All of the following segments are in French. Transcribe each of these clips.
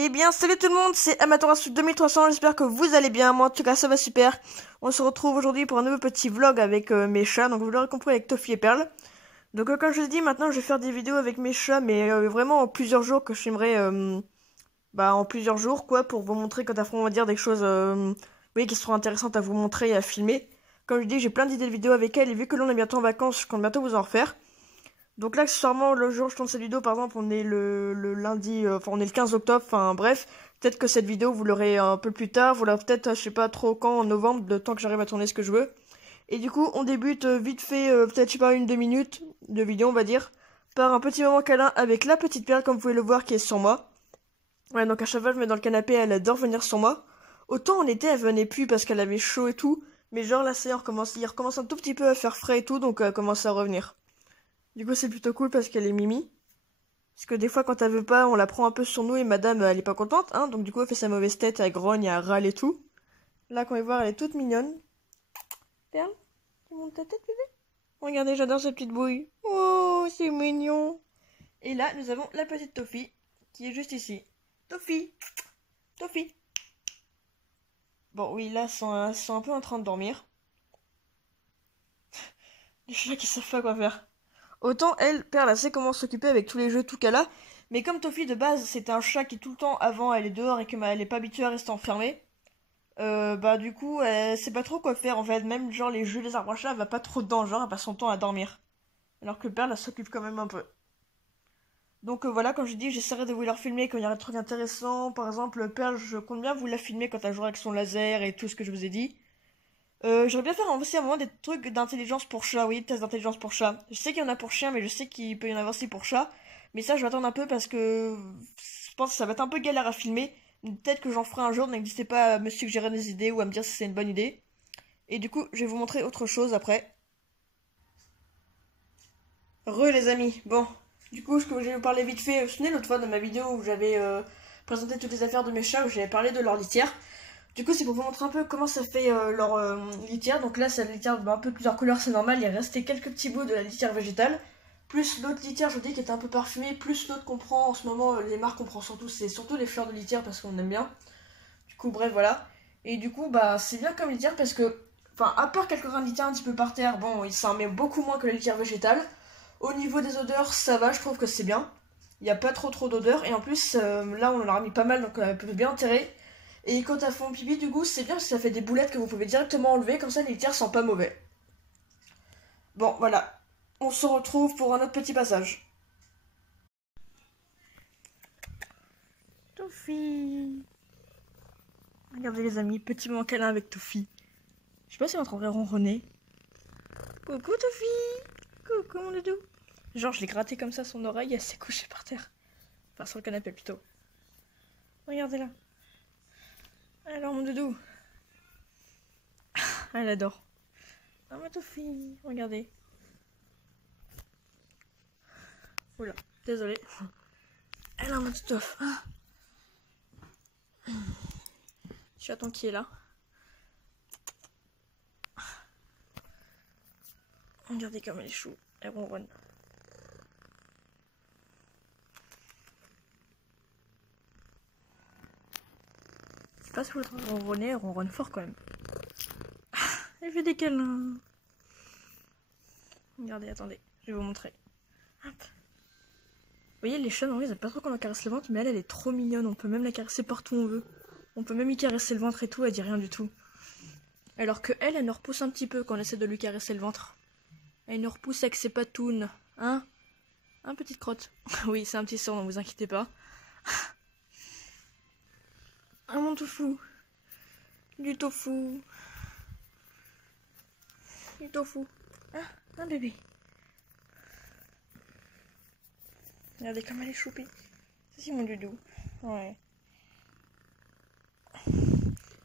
Eh bien, salut tout le monde, c'est Amaterasu 2300, j'espère que vous allez bien, moi en tout cas ça va super. On se retrouve aujourd'hui pour un nouveau petit vlog avec mes chats, donc vous l'aurez compris avec Toffee et Perle. Donc comme je l'ai dit, maintenant je vais faire des vidéos avec mes chats, mais vraiment en plusieurs jours que je filmerai, en plusieurs jours quoi, pour vous montrer quand après on va dire des choses oui, qui seront intéressantes à vous montrer et à filmer. Comme je dis, j'ai plein d'idées de vidéos avec elle, et vu que l'on est bientôt en vacances, je compte bientôt vous en refaire. Donc là, accessoirement, le jour où je tourne cette vidéo, par exemple, on est le lundi, enfin on est le 15 octobre, enfin bref, peut-être que cette vidéo, vous l'aurez un peu plus tard, vous l'aurez peut-être, je sais pas trop quand, en novembre, le temps que j'arrive à tourner ce que je veux. Et du coup, on débute vite fait, peut-être, je sais pas, 1-2 minutes de vidéo, on va dire, par un petit moment câlin avec la petite perle, comme vous pouvez le voir, qui est sur moi. Ouais, donc à chaque fois, je me mets dans le canapé, elle adore venir sur moi. Autant en été, elle venait plus parce qu'elle avait chaud et tout, mais genre là, ça y est, il recommence un tout petit peu à faire frais et tout, donc elle commence à revenir. Du coup, c'est plutôt cool parce qu'elle est mimi. Parce que des fois, quand elle veut pas, on la prend un peu sur nous et madame, elle est pas contente, hein. Donc du coup, elle fait sa mauvaise tête, elle grogne, elle râle et tout. Là, quand on va voir, elle est toute mignonne. Perle, tu montes ta tête, bébé? Regardez, j'adore cette petite bouille. Oh, c'est mignon. Et là, nous avons la petite Toffee, qui est juste ici. Toffee, Toffee. Bon, oui, là, elles sont un peu en train de dormir. Les chats qui savent pas quoi faire. Autant elle, Perle, elle sait comment s'occuper avec tous les jeux tout qu'elle a, mais comme Toffee de base c'était un chat qui tout le temps avant elle est dehors et que elle est pas habituée à rester enfermée, du coup elle sait pas trop quoi faire en fait, même genre les jeux des arbres à chat elle va pas trop dedans, genre elle passe son temps à dormir. Alors que Perle elle s'occupe quand même un peu. Donc voilà, comme je dis, j'essaierai de vous leur filmer quand il y aura des trucs intéressants. Par exemple, Perle, je compte bien vous la filmer quand elle jouera avec son laser et tout ce que je vous ai dit. J'aurais bien faire aussi à un moment des trucs d'intelligence pour chat, oui, tests d'intelligence pour chat. Je sais qu'il y en a pour chien, mais je sais qu'il peut y en avoir aussi pour chat. Mais ça, je vais attendre un peu parce que je pense que ça va être un peu galère à filmer. Peut-être que j'en ferai un jour, n'hésitez pas à me suggérer des idées ou à me dire si c'est une bonne idée. Et du coup, je vais vous montrer autre chose après. Les amis, bon. Du coup, ce que je vais vous parler vite fait, vous vous souvenez l'autre fois dans ma vidéo où j'avais présenté toutes les affaires de mes chats, où j'avais parlé de leur litière. Du coup, c'est pour vous montrer un peu comment ça fait leur litière. Donc là, c'est la litière un peu plusieurs couleurs, c'est normal. Il est resté quelques petits bouts de la litière végétale. Plus l'autre litière, je vous dis, qui était un peu parfumée. Plus l'autre qu'on prend en ce moment, les marques qu'on prend surtout, c'est surtout les fleurs de litière parce qu'on aime bien. Du coup, bref, voilà. Et du coup, c'est bien comme litière parce que, enfin, à part quelques grains de litière un petit peu par terre, bon, il s'en met beaucoup moins que la litière végétale. Au niveau des odeurs, ça va, je trouve que c'est bien. Il n'y a pas trop d'odeurs. Et en plus, là, on en a mis pas mal, donc elle peut bien enterrer. Et quand elles font pipi, du coup, c'est bien parce que ça fait des boulettes que vous pouvez directement enlever, comme ça les litières sont pas mauvais. Bon, voilà. On se retrouve pour un autre petit passage. Toffee. Regardez les amis, petit moment câlin avec Toffee. Je sais pas si on entendrait ronronner. Coucou Toffee. Coucou mon doudou. Genre, je l'ai gratté comme ça son oreille et elle s'est couchée par terre. Enfin, sur le canapé plutôt. Regardez là. Alors mon doudou. Elle adore. Ah ma Toffee, regardez. Oula, désolé. Alors mon toutouf. Ah. Chaton qui est là. Regardez comme elle est chou. Elle ronronne. Je sais pas si vous le ronronner, elle ronronne fort quand même. Elle fait des câlins. Regardez, attendez, je vais vous montrer. Hop. Vous voyez, les chats, non, ils aiment pas trop qu'on leur caresse le ventre, mais elle est trop mignonne. On peut même la caresser partout où on veut. On peut même y caresser le ventre et tout, elle dit rien du tout. Alors que elle nous repousse un petit peu quand on essaie de lui caresser le ventre. Elle nous repousse avec ses patounes. Hein? Un petite crotte. Oui, c'est un petit surnom, ne vous inquiétez pas. Ah mon tofu. Du tofu. Du tofu. Ah, un bébé. Regardez comme elle est choupie. Ça c'est mon doudou. Ouais.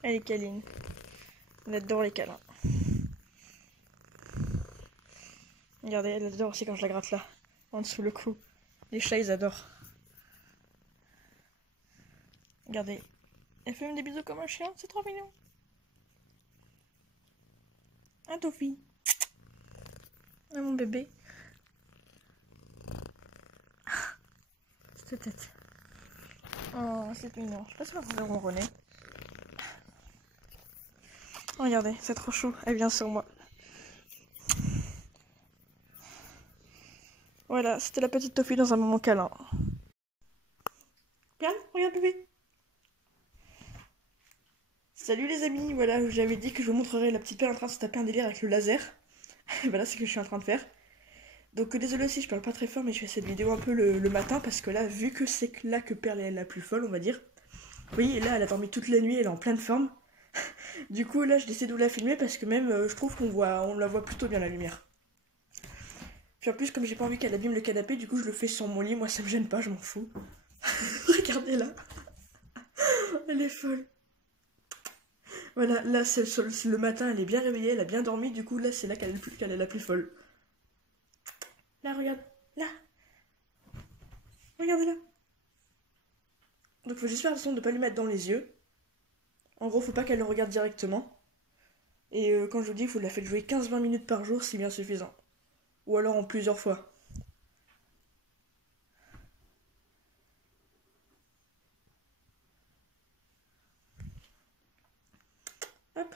Elle est câline. Elle adore les câlins. Regardez, elle adore aussi quand je la gratte là. En dessous le cou. Les chats ils adorent. Regardez. Elle fait même des bisous comme un chien, c'est trop mignon. Un Toffee. Ah mon bébé. Cette tête. Oh. c'est mignon. Je sais pas si on va ronronner. Regardez, c'est trop chaud. Elle vient sur moi. Voilà, c'était la petite Toffee dans un moment câlin. Regarde, regarde bébé. Salut les amis, voilà, j'avais dit que je vous montrerais la petite perle en train de se taper un délire avec le laser. Voilà, c'est ce que je suis en train de faire. Donc désolé si je parle pas très fort, mais je fais cette vidéo un peu le matin parce que là, vu que c'est là que Perle est la plus folle, on va dire. Oui, là, elle a dormi toute la nuit, elle est en pleine forme. Du coup, là, je décide de vous la filmer parce que même, je trouve on la voit plutôt bien la lumière. Puis en plus, comme j'ai pas envie qu'elle abîme le canapé, du coup, je le fais sur mon lit. Moi, ça me gêne pas, je m'en fous. Regardez-la. Elle est folle. Voilà, là, c'est le matin, elle est bien réveillée, elle a bien dormi. Du coup, là, c'est là qu'elle est la plus folle. Là, regarde. Là. Regardez-la. Donc, faut juste faire attention de ne pas lui mettre dans les yeux. En gros, faut pas qu'elle le regarde directement. Et quand je vous dis, vous la faites jouer 15-20 minutes par jour, c'est bien suffisant. Ou alors en plusieurs fois. Hop.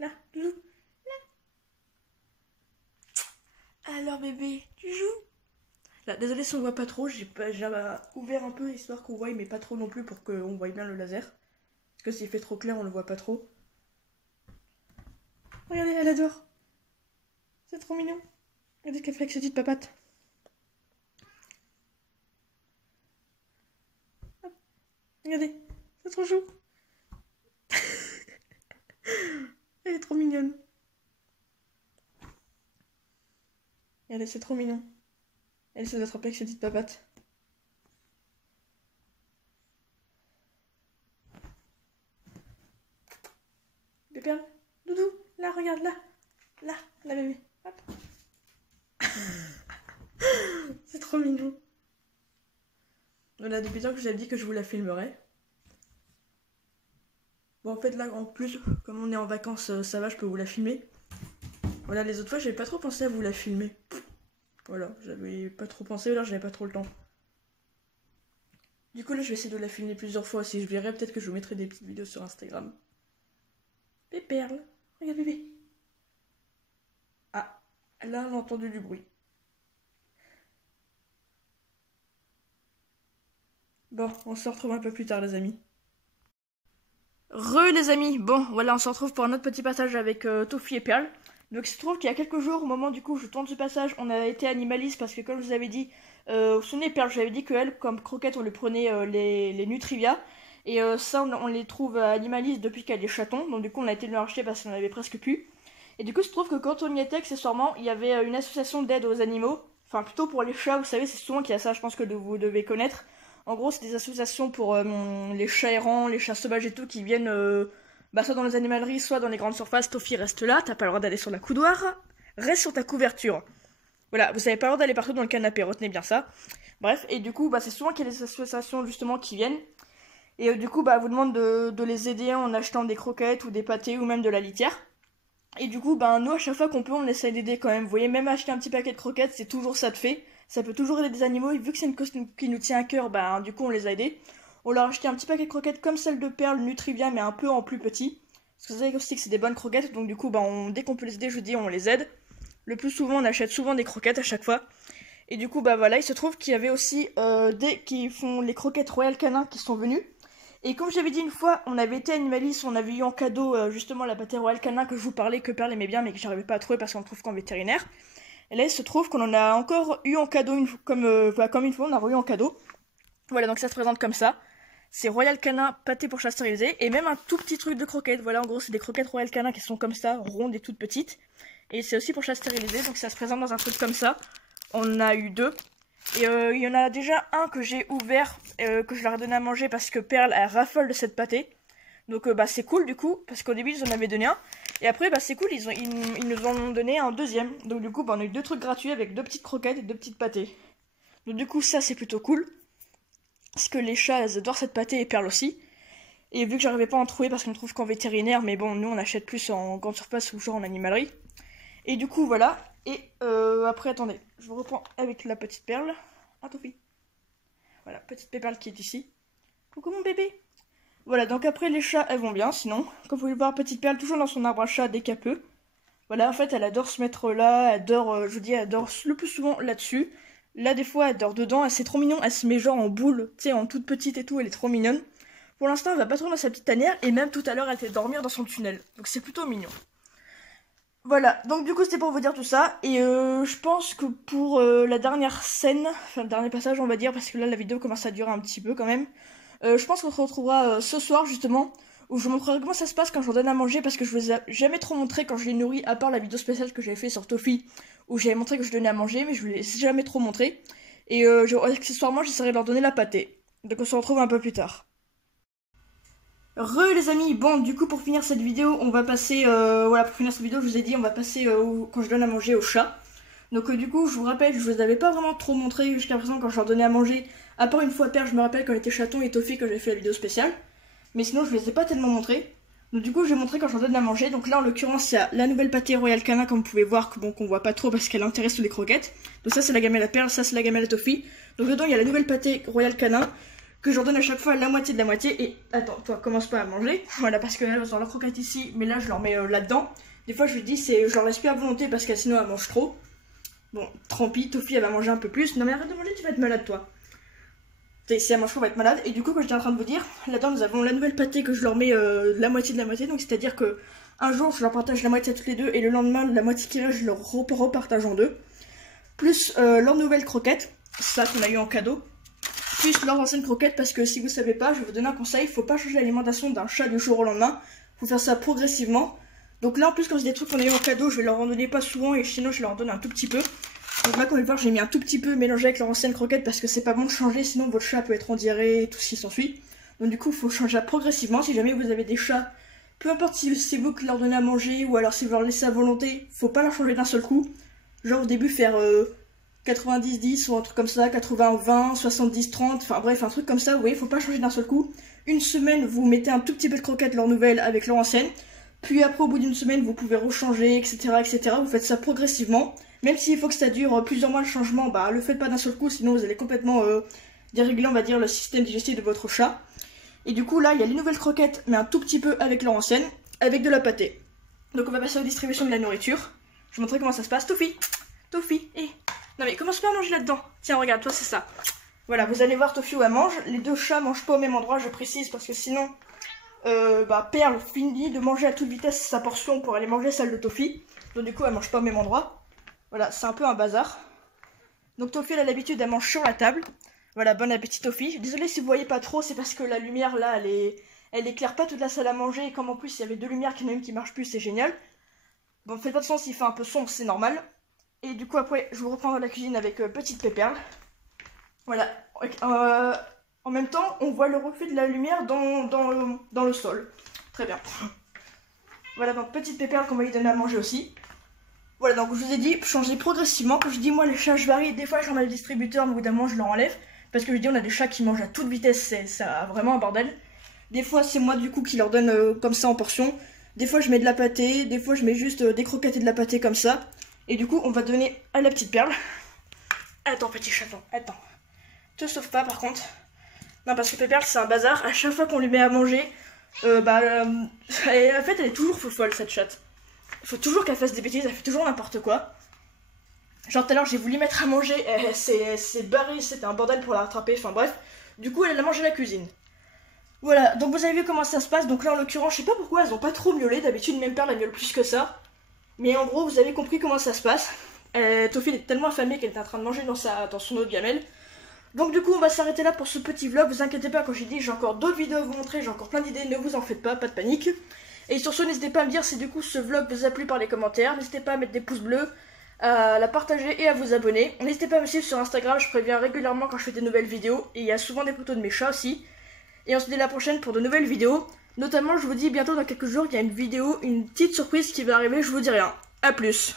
Là, loulou. Là. Alors bébé, tu joues? Là, désolé si on voit pas trop, j'ai ouvert un peu histoire qu'on voie, mais pas trop non plus pour qu'on voie bien le laser. Parce que s'il fait trop clair, on le voit pas trop. Regardez, elle adore. C'est trop mignon. Regardez ce qu'elle fait avec ses petites papates. Hop. Regardez, c'est trop chou. Elle est trop mignonne. Regardez, c'est trop mignon. Elle essaie d'attraper avec ses petites papates. Bébé, doudou, là, regarde, là. Là, la bébé. Hop. C'est trop mignon. Voilà, depuis le temps que j'avais dit que je vous la filmerais. Bon, en fait, là, en plus, comme on est en vacances, ça va, je peux vous la filmer. Voilà, les autres fois, j'avais pas trop pensé à vous la filmer. Voilà, j'avais pas trop pensé, là, j'avais pas trop le temps. Du coup, là, je vais essayer de la filmer plusieurs fois. Si je verrai, peut-être que je vous mettrai des petites vidéos sur Instagram. Les perles. Regarde, bébé. Ah, là, on a entendu du bruit. Bon, on se retrouve un peu plus tard, les amis. Les amis, bon, voilà, on se retrouve pour un autre petit passage avec Toffee et Perle. Donc il se trouve qu'il y a quelques jours, au moment du coup où je tourne ce passage, on a été animaliste parce que comme je vous avais dit, vous vous souvenez Perle, je vous avais dit qu'elle, comme croquette, on lui prenait les Nutrivia. Et ça, on les trouve animalistes depuis qu'elle est chaton, donc du coup on a été le racheter parce qu'on avait presque plus. Et du coup il se trouve que quand on y était accessoirement, il y avait une association d'aide aux animaux, enfin plutôt pour les chats, vous savez, c'est souvent qu'il y a ça, je pense que vous devez connaître. En gros, c'est des associations pour les chats errants, les chats sauvages et tout, qui viennent soit dans les animaleries, soit dans les grandes surfaces. Toffee reste là, t'as pas le droit d'aller sur la coudoir, reste sur ta couverture. Voilà, vous avez pas le droit d'aller partout dans le canapé, retenez bien ça. Bref, et du coup, c'est souvent qu'il y a des associations justement qui viennent. Et du coup, vous demande de les aider en achetant des croquettes ou des pâtés ou même de la litière. Et du coup, nous, à chaque fois qu'on peut, on essaie d'aider quand même. Vous voyez, même acheter un petit paquet de croquettes, c'est toujours ça de fait. Ça peut toujours aider des animaux. Et vu que c'est une cause qui nous tient à cœur, du coup, on les a aidés. On leur a acheté un petit paquet de croquettes comme celle de Perle Nutrivia, mais un peu en plus petit. Parce que vous savez aussi que c'est des bonnes croquettes. Donc, du coup, dès qu'on peut les aider, je vous dis, on les aide. Le plus souvent, on achète souvent des croquettes à chaque fois. Et du coup, voilà, il se trouve qu'il y avait aussi des qui font les croquettes Royal Canin qui sont venus. Et comme j'avais dit une fois, on avait été animaliste, on avait eu en cadeau justement la pâtée Royal Canin que je vous parlais, que Perle aimait bien, mais que j'arrivais pas à trouver parce qu'on le trouve qu'en vétérinaire. Et là, il se trouve qu'on en a encore eu en cadeau, comme une fois, on a eu en cadeau. Voilà, donc ça se présente comme ça. C'est Royal Canin, pâté pour chat stérilisé, et même un tout petit truc de croquettes. Voilà, en gros, c'est des croquettes Royal Canin qui sont comme ça, rondes et toutes petites. Et c'est aussi pour chat stérilisé, donc ça se présente dans un truc comme ça. On en a eu deux. Et il y en a déjà un que j'ai ouvert, que je leur ai donné à manger parce que Perle a raffole de cette pâtée. Donc c'est cool du coup, parce qu'au début ils en avaient donné un. Et après c'est cool, ils nous en ont donné un deuxième. Donc du coup on a eu deux trucs gratuits avec deux petites croquettes et deux petites pâtées. Donc du coup ça c'est plutôt cool. Parce que les chats elles adorent cette pâtée et Perle aussi. Et vu que j'arrivais pas à en trouver parce qu'on trouve qu'en vétérinaire, mais bon nous on achète plus en grande surface ou genre en animalerie. Et du coup voilà. Et après attendez, je vous reprends avec la petite Perle. Ah Toffee. Voilà, petite Perle qui est ici. Coucou mon bébé. Voilà, donc après les chats, elles vont bien, sinon. Comme vous pouvez le voir, petite perle toujours dans son arbre à chat dès qu'elle peut. Voilà, en fait, elle adore se mettre là, elle dort, je vous dis, elle dort le plus souvent là-dessus. Là, des fois, elle dort dedans, c'est trop mignon, elle se met genre en boule, tu sais, en toute petite et tout, elle est trop mignonne. Pour l'instant, elle va pas trop dans sa petite tanière, et même tout à l'heure, elle était dormir dans son tunnel. Donc c'est plutôt mignon. Voilà, donc du coup, c'était pour vous dire tout ça, et je pense que pour la dernière scène, enfin le dernier passage, on va dire, parce que là, la vidéo commence à durer un petit peu quand même. Je pense qu'on se retrouvera ce soir justement, où je vous montrerai comment ça se passe quand je leur donne à manger, parce que je vous ai jamais trop montré quand je les nourris, à part la vidéo spéciale que j'avais fait sur Toffee, où j'avais montré que je donnais à manger, mais je vous l'ai jamais trop montré. Et accessoirement, j'essaierai de leur donner la pâtée. Donc on se retrouve un peu plus tard. Les amis, bon du coup pour finir cette vidéo, on va passer, voilà pour finir cette vidéo je vous ai dit on va passer quand je donne à manger aux chats. Donc du coup je vous rappelle, je vous avais pas vraiment trop montré jusqu'à présent quand je leur donnais à manger, à part une fois Père, je me rappelle quand il était chaton et Toffee quand j'avais fait la vidéo spéciale. Mais sinon je les ai pas tellement montrés. Donc du coup je vais montrer quand je leur donne à manger. Donc là en l'occurrence il y a la nouvelle pâtée Royal Canin comme vous pouvez voir, qu'on voit pas trop parce qu'elle intéresse sous les croquettes. Donc ça c'est la gamelle à Perle, ça c'est la gamelle à Toffee. Donc dedans il y a la nouvelle pâtée Royal Canin, que je leur donne à chaque fois la moitié de la moitié. Et attends, toi commence pas à manger. Voilà, parce que là elles ont leur croquette ici, mais là je leur mets là-dedans. Des fois je lui dis, je leur laisse plus à volonté parce que sinon elle mange trop. Bon, tant pis, Toffee elle va manger un peu plus. Non mais arrête de manger, tu vas être malade toi. Si elle mange trop, elle va être malade. Et du coup, comme j'étais en train de vous dire, là-dedans nous avons la nouvelle pâtée que je leur mets la moitié de la moitié. Donc c'est à dire que un jour je leur partage la moitié à toutes les deux, et le lendemain la moitié qui reste je leur repartage en deux. Plus leur nouvelle croquette, ça qu'on a eu en cadeau. Plus leurs anciennes croquettes, parce que si vous savez pas, je vais vous donner un conseil, faut pas changer l'alimentation d'un chat du jour au lendemain, faut faire ça progressivement. Donc là en plus, comme c'est des trucs qu'on a eu en cadeau, je vais leur en donner pas souvent, et sinon je leur en donne un tout petit peu. Donc là, comme vous pouvez voir, j'ai mis un tout petit peu mélangé avec leur ancienne croquette, parce que c'est pas bon de changer, sinon votre chat peut être en diarrhée et tout ce qui s'ensuit. Donc du coup, il faut changer ça progressivement. Si jamais vous avez des chats, peu importe si c'est vous qui leur donnez à manger, ou alors si vous leur laissez à volonté, faut pas leur changer d'un seul coup. Genre au début faire 90-10 ou un truc comme ça, 80-20, 70-30, enfin bref, un truc comme ça, vous voyez, faut pas changer d'un seul coup. Une semaine, vous mettez un tout petit peu de croquettes, leur nouvelle, avec leur ancienne. Puis après, au bout d'une semaine, vous pouvez rechanger, etc., etc. Vous faites ça progressivement. Même s'il faut que ça dure plusieurs mois le changement, bah le faites pas d'un seul coup, sinon vous allez complètement dérégler, on va dire, le système digestif de votre chat. Et du coup, là, il y a les nouvelles croquettes, mais un tout petit peu avec leur ancienne, avec de la pâtée. Donc on va passer aux distributions de la nourriture. Je vais montrer comment ça se passe. Toffee, non mais commence pas à manger là-dedans. Tiens, regarde, toi c'est ça. Voilà, vous allez voir Toffee où elle mange. Les deux chats mangent pas au même endroit, je précise, parce que sinon, Perle finit de manger à toute vitesse sa portion pour aller manger celle de Toffee. Donc du coup, elle mange pas au même endroit. Voilà, c'est un peu un bazar. Donc Toffee, elle a l'habitude, elle mange sur la table. Voilà, bon appétit Toffee. Désolée si vous voyez pas trop, c'est parce que la lumière là, elle éclaire pas toute la salle à manger. Et comme en plus il y avait deux lumières, qu'il y en a une qui marche plus, c'est génial. Bon, faites pas de sens, s'il fait un peu sombre, c'est normal. Et du coup, après, je vous reprends dans la cuisine avec petite Pépère. Voilà. En même temps, on voit le reflet de la lumière dans le sol. Très bien. Voilà, donc petite Pépère qu'on va lui donner à manger aussi. Voilà, donc je vous ai dit, changez progressivement. Quand je dis moi, les chats, je varie. Des fois, j'en ai le distributeur, mais au bout d'un moment, je leur enlève. Parce que je dis, on a des chats qui mangent à toute vitesse, c'est vraiment un bordel. Des fois, c'est moi, du coup, qui leur donne comme ça en portion. Des fois, je mets de la pâtée. Des fois, je mets juste des croquettes et de la pâtée comme ça. Et du coup, on va donner à la petite Perle. Attends, petit chaton, attends. Te sauve pas, par contre. Non, parce que Perle, c'est un bazar. À chaque fois qu'on lui met à manger, en fait, elle est toujours folle, cette chatte. Il faut toujours qu'elle fasse des bêtises, elle fait toujours n'importe quoi. Genre tout à l'heure j'ai voulu mettre à manger, elle s'est barrée, c'était un bordel pour la rattraper, enfin bref. Du coup elle a mangé à la cuisine. Voilà, donc vous avez vu comment ça se passe, donc là en l'occurrence je sais pas pourquoi elles ont pas trop miaulé, d'habitude même Perle elle miaule plus que ça. Mais en gros vous avez compris comment ça se passe. Toffee est tellement affamée qu'elle est en train de manger dans son autre gamelle. Donc du coup on va s'arrêter là pour ce petit vlog, vous inquiétez pas, quand j'ai dit j'ai encore d'autres vidéos à vous montrer, j'ai encore plein d'idées, ne vous en faites pas, pas de panique. Et sur ce, n'hésitez pas à me dire si du coup ce vlog vous a plu par les commentaires. N'hésitez pas à mettre des pouces bleus, à la partager et à vous abonner. N'hésitez pas à me suivre sur Instagram, je préviens régulièrement quand je fais des nouvelles vidéos. Et il y a souvent des photos de mes chats aussi. Et on se dit à la prochaine pour de nouvelles vidéos. Notamment, je vous dis bientôt dans quelques jours, il y a une vidéo, une petite surprise qui va arriver, je vous dis rien. A plus.